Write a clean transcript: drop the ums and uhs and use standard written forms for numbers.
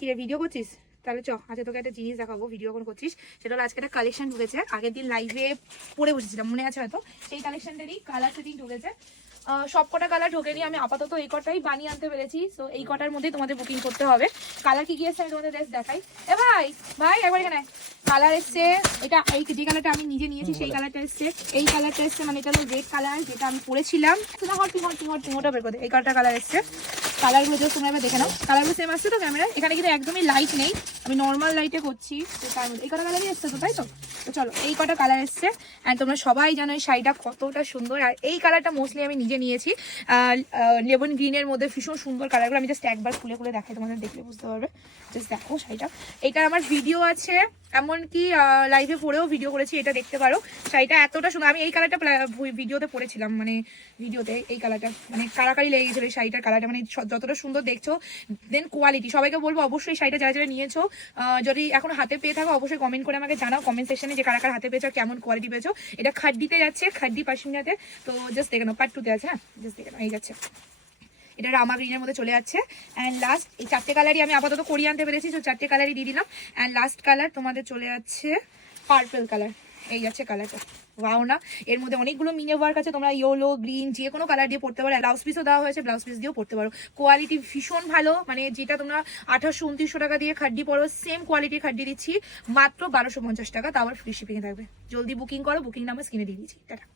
কি রে ভিডিও করছিস? তাহলে চ আজকে তোকে একটা জিনিস দেখাবো, ভিডিও কোন করছিস। সেটা হলো আজকে একটা কালেকশন ঢুকেছে, আগের দিন লাইভে পরে বসেছিলাম, মনে আছে হয়তো। সেই কালেকশনটারই কালার সেটিং ঢুকেছে। সব কটা কালার ঢোকেনি, আমি আপাতত এই কটাই বানিয়ে আনতে পেরেছি। তো এই কটার মধ্যেই তোমাদের বুকিং করতে হবে। কালার কি কি এসছে আমি তোমাদের দেখাই। এ ভাই ভাই একবার এখানে কালার এসছে। এটা এই যে কালারটা আমি নিজে নিয়েছি সেই কালারটা এসছে। এই কালারটা এসছে, মানে এটা হলো রেড কালার, যেটা আমি পরেছিলাম। ওটা বের করে এই কালার এসছে। কালারগুলো জাস্ট তোমরা এবার দেখে নাও। কালারগুলো সেম আসছে তো ক্যামেরায়? এখানে কিন্তু একদমই লাইট নেই, আমি নর্মাল লাইটে করছি। তো তার মধ্যে এই কটা কালারই এসছে তো, তাই তো? তো চলো এই কটা কালার এসছে। অ্যান্ড তোমরা সবাই জানো এই শাড়িটা কতটা সুন্দর। আর এই কালারটা মোস্টলি আমি নিজে নিয়েছি, লেমন গ্রিনের মধ্যে ভীষণ সুন্দর কালারগুলো। আমি জাস্ট একবার খুলে খুলে দেখাই, তোমাদের দেখলে বুঝতে পারবে। জাস্ট দেখো শাড়িটা, এটার আমার ভিডিও আছে, এমনকি লাইভে পরেও ভিডিও করেছি, এটা দেখতে পারো। শাড়িটা এতটা সুন্দর। আমি এই কালারটা ভিডিওতে পরেছিলাম, মানে ভিডিওতে এই কালারটা মানে কারাকারি লেগে গেছিলো এই শাড়িটার কালারটা। মানে যতটা সুন্দর দেখছো, দেন কোয়ালিটি। সবাইকে বলবো অবশ্যই শাড়িটা যারা যারা নিয়েছো, যদি এখন হাতে পেয়ে থাকো অবশ্যই কমেন্ট করে আমাকে জানাও কমেন্ট সেকশনে যে কারা কারা হাতে পেয়েছো, কেমন কোয়ালিটি পেয়েছো। এটা খাড্ডিতে যাচ্ছে, খাড্ডি পাশমিনাতে। তো জাস্ট দেখে নাও, পার্ট 2 তে আছে। হ্যাঁ জাস্ট দেখে নাও, এই যাচ্ছে। এটা রামা গ্রিনের মধ্যে চলে যাচ্ছে। অ্যান্ড লাস্ট এই চারটে কালারই আমি আপাতত করিয়ে আনতে পেরেছি, তো চারটে কালারই দিয়ে দিলাম। অ্যান্ড লাস্ট কালার তোমাদের চলে যাচ্ছে পার্পল কালার, এই যাচ্ছে কালারটা। ওয়াও না, এর মধ্যে অনেকগুলো মিনে ওয়ার্ক আছে, তোমরা ইয়েলো গ্রিন যে কোনো কালার দিয়ে পড়তে পারো। ব্লাউজ পিসও দেওয়া হয়েছে, ব্লাউজ পিস দিয়েও পড়তে পারো। কোয়ালিটি ভীষণ ভালো, মানে যেটা তোমরা 2800-2900 টাকা দিয়ে খাড্ডি পড়ো, সেম কোয়ালিটির খাড্ডি দিচ্ছি মাত্র 1250 টাকা, তাও আবার ফ্রি শিপিংয়ে থাকবে। জলদি বুকিং করো, বুকিং নাম্বার স্ক্রিনে দিয়ে দিচ্ছি। টাটা।